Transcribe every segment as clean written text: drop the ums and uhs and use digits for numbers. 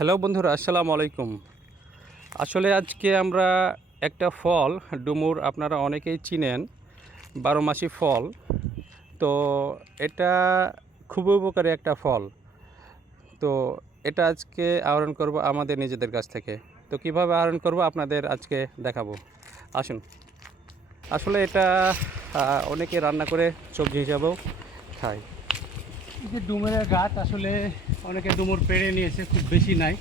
Hello বন্ধুরা, আসসালামু আলাইকুম। আসলে আজকে আমরা একটা ফল ডুমুর আপনারা অনেকেই চিনেন, 12 মাসি ফল। তো এটা খুবই উপকারী একটা ফল। তো এটা আজকে আহরণ করব আমাদের নিজেদের কাছ থেকে। তো কিভাবে আহরণ করব আপনাদের আজকে দেখাবো। আসুন। আসলে এটা অনেকে রান্না করে সবজি হিসাবেও খায়। এই যে ডুমুরের গাছ, আসলে অনেকে ডুমুর পেড়ে নিয়েছে, খুব বেশি নাই।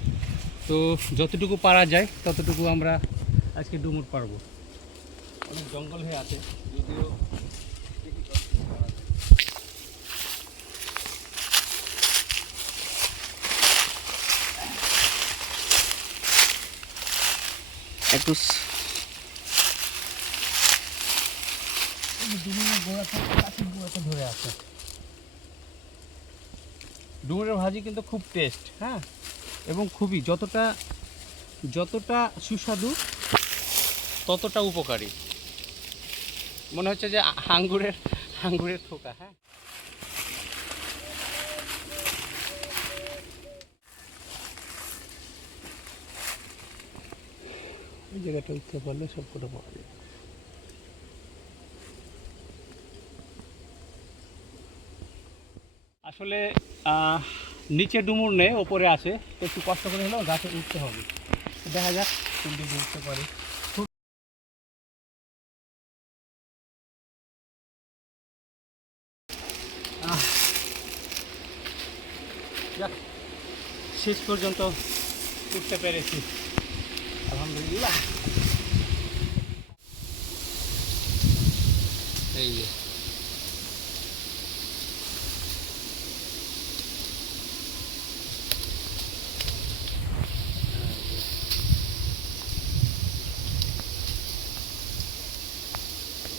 তো যতটুকু পারা যায় ততটুকু আমরা আজকে ডুমুর পারবো। অনেক জঙ্গল হয়ে আছে, যদিও একটু ডুমুরের গোড়াটা কাছের গোড়াটা ধরে আছে। ডুমুরের ভাজি কিন্তু খুব টেস্ট, হ্যাঁ, এবং খুবই যতটা যতটা সুস্বাদু ততটা উপকারী। মনে হচ্ছে যে আঙ্গুরের থোকা। হ্যাঁ, এই জায়গাটা উঠতে পারলে সবকটা পাওয়া যায়। আসলে নিচে ডুমুর নেই, ওপরে আছে। একটু কষ্ট করে হলেও গাছে উঠতে হবে। দেখা যাক কোন দিকে উঠতে পারে। যাক, শেষ পর্যন্ত উঠতে পেরেছি, আলহামদুলিল্লাহ। এই যে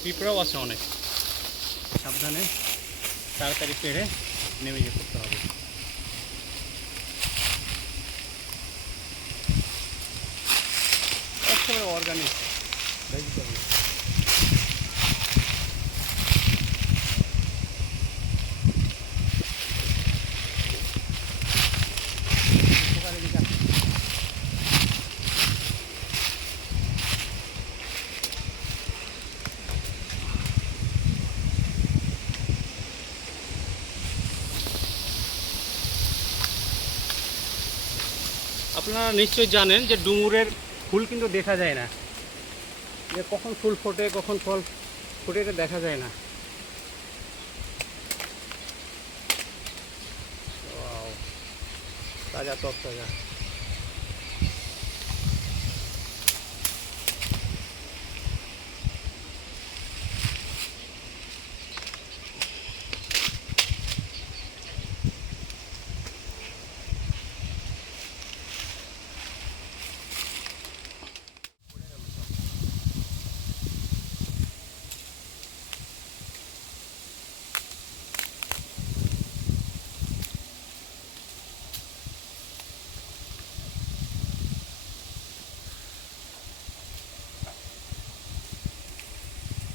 পিঁপড়াও আছে অনেক, সাবধানে তাড়াতাড়ি পেরে নেমে যেতে হবে। একেবারে অর্গানিক ভেজিটেবল। আপনারা নিশ্চয়ই জানেন যে ডুমুরের ফুল কিন্তু দেখা যায় না, যে কখন ফুল ফোটে কখন ফল ফোটে এটা দেখা যায় না। তাজা তরতাজা।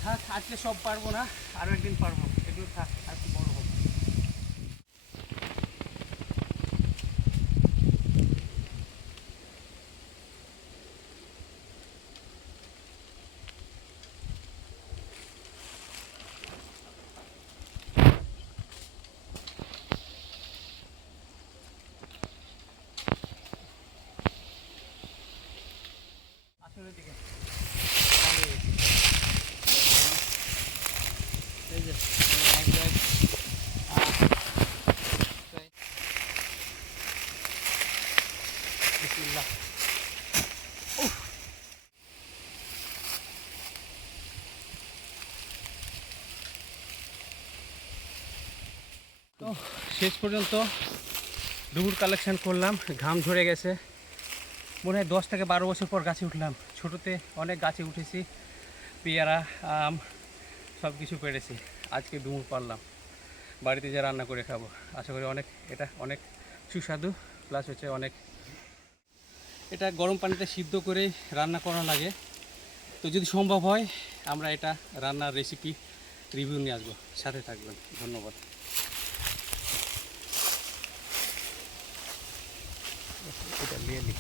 থাক, আজকে সব পারবো না, আরও একদিন পারবো। এগুলো থাক, আজকে বড় হবে। আসলে দিকে এই যে এক ব্যাগ বিসমিল্লাহ। তো শেষ পর্যন্ত ডুমুর কালেকশন করলাম, ঘাম ঝরে গেছে। মনে হয় 10 থেকে 12 বছর পর গাছে উঠলাম। ছোটোতে অনেক গাছে উঠেছি, পেয়ারা, আম সব কিছু পেরেছি। আজকে ডুমুর পারলাম, বাড়িতে যা রান্না করে খাবো। আশা করি এটা অনেক সুস্বাদু, প্লাস হচ্ছে এটা গরম পানিতে সিদ্ধ করে রান্না করা লাগে। তো যদি সম্ভব হয় আমরা এটা রান্নার রেসিপি রিভিউ নিয়ে আসবো, সাথে থাকবেন। ধন্যবাদ। লিয়ে লি